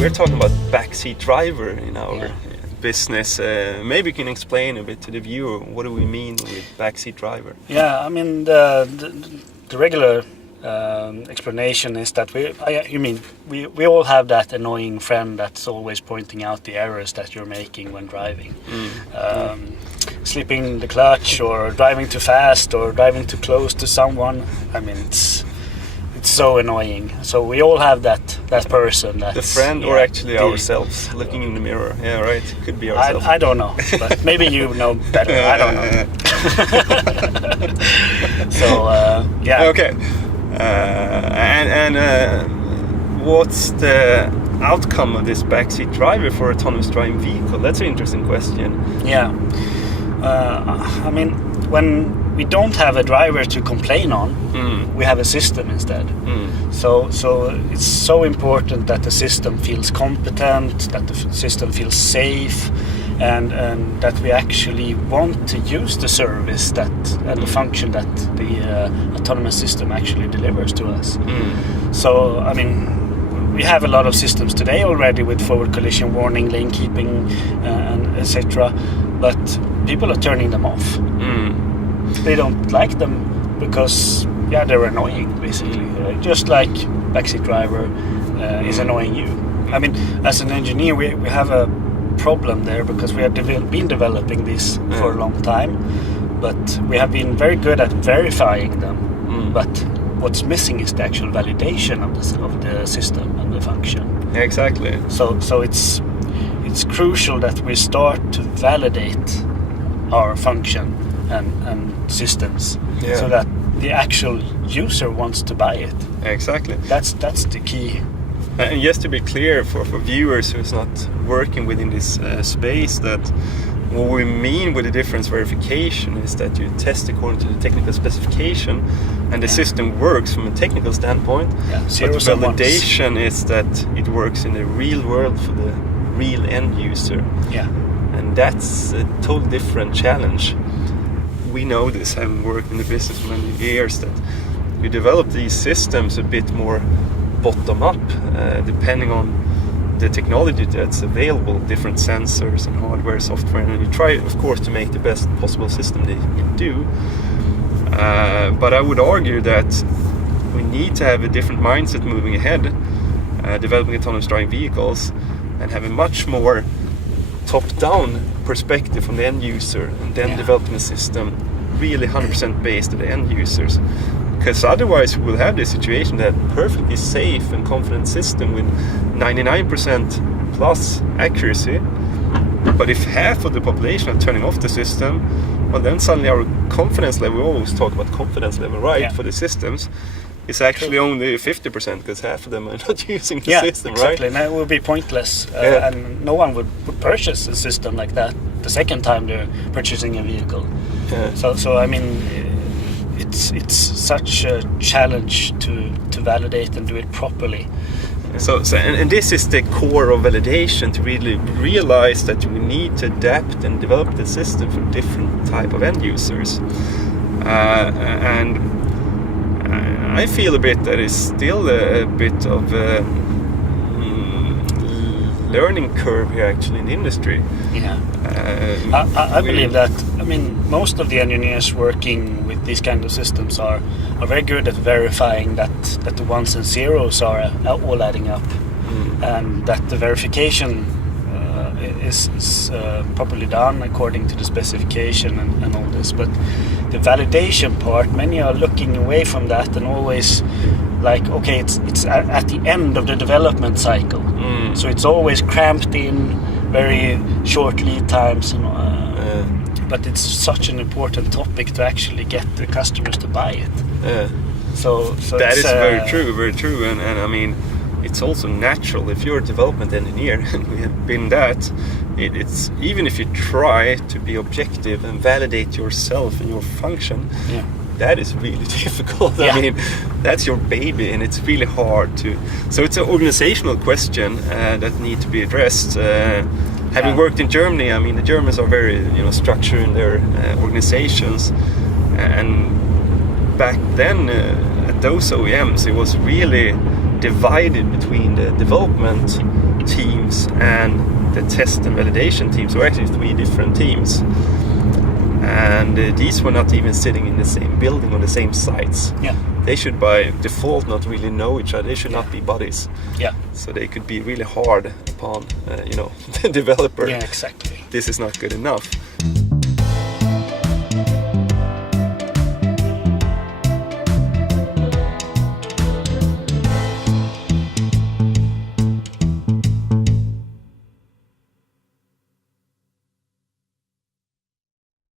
we're talking about backseat driver in our business. Maybe you can explain a bit to the viewer, what do we mean with backseat driver? Yeah, I mean the regular explanation is that we all have that annoying friend that's always pointing out the errors that you're making when driving. Slipping the clutch, or driving too fast, or driving too close to someone. I mean, it's so annoying. So we all have that person. That's the friend, or actually ourselves looking in the mirror. Yeah, right. Could be ourselves. I don't know, but maybe you know better. I don't know. So yeah. Okay. And what's the outcome of this backseat driver for autonomous driving vehicle? That's an interesting question. Yeah. I mean, when we don't have a driver to complain on, we have a system instead. So it's so important that the system feels competent, that the system feels safe, and that we actually want to use the service and the function that the autonomous system actually delivers to us. So, I mean, we have a lot of systems today already with forward collision warning, lane keeping, and etc. But people are turning them off. They don't like them because they're annoying, basically. Just like backseat driver is annoying you. I mean, as an engineer, we have a problem there because we have been developing this for a long time, but we have been very good at verifying them. But what's missing is the actual validation of the system and the function. Exactly. So it's crucial that we start to validate our function and systems, so that the actual user wants to buy it. Exactly. That's the key. And just to be clear for viewers who's not working within this space, that what we mean with the difference verification is that you test according to the technical specification, and the system works from a technical standpoint. But the validation is that it works in the real world for the real end user. And that's a totally different challenge. We know this, having worked in the business for many years, that you develop these systems a bit more bottom up, depending on the technology that's available, different sensors and hardware, software, and you try, of course, to make the best possible system that you can do. But I would argue that we need to have a different mindset moving ahead, developing autonomous driving vehicles, and have a much more top-down perspective from the end user, and then developing a system really 100% based on the end users. Because otherwise we will have this situation that perfectly safe and confident system with 99% plus accuracy, but if half of the population are turning off the system, well, then suddenly our confidence level, we always talk about confidence level, right, for the systems, is actually only 50% because half of them are not using the system, right? Exactly, and it would be pointless, and no one would purchase a system like that the second time they're purchasing a vehicle. So I mean, it's such a challenge to validate and do it properly. And this is the core of validation, to really realize that we need to adapt and develop the system for different type of end users. And I feel a bit that is still a bit of a learning curve here actually in the industry. I believe that, I mean, most of the engineers working with these kind of systems are very good at verifying that the ones and zeros are all adding up, and that the verification is properly done according to the specification and all this. But the validation part, many are looking away from that and always like, okay, it's at the end of the development cycle, so it's always cramped in, very short lead times, but it's such an important topic to actually get the customers to buy it. So that is very true, and I mean, it's also natural if you're a development engineer, and we have been that. It's even if you try to be objective and validate yourself and your function, that is really difficult. I mean, that's your baby, and it's really hard to. So it's an organizational question that needs to be addressed. Having worked in Germany, I mean, the Germans are very structured in their organizations, and back then at those OEMs, it was really divided between the development teams and the test and validation teams. So actually 3 different teams. And these were not even sitting in the same building on the same sites. Yeah. They should by default not really know each other. They should not be buddies. Yeah. So they could be really hard upon, the developer. Yeah, exactly. This is not good enough.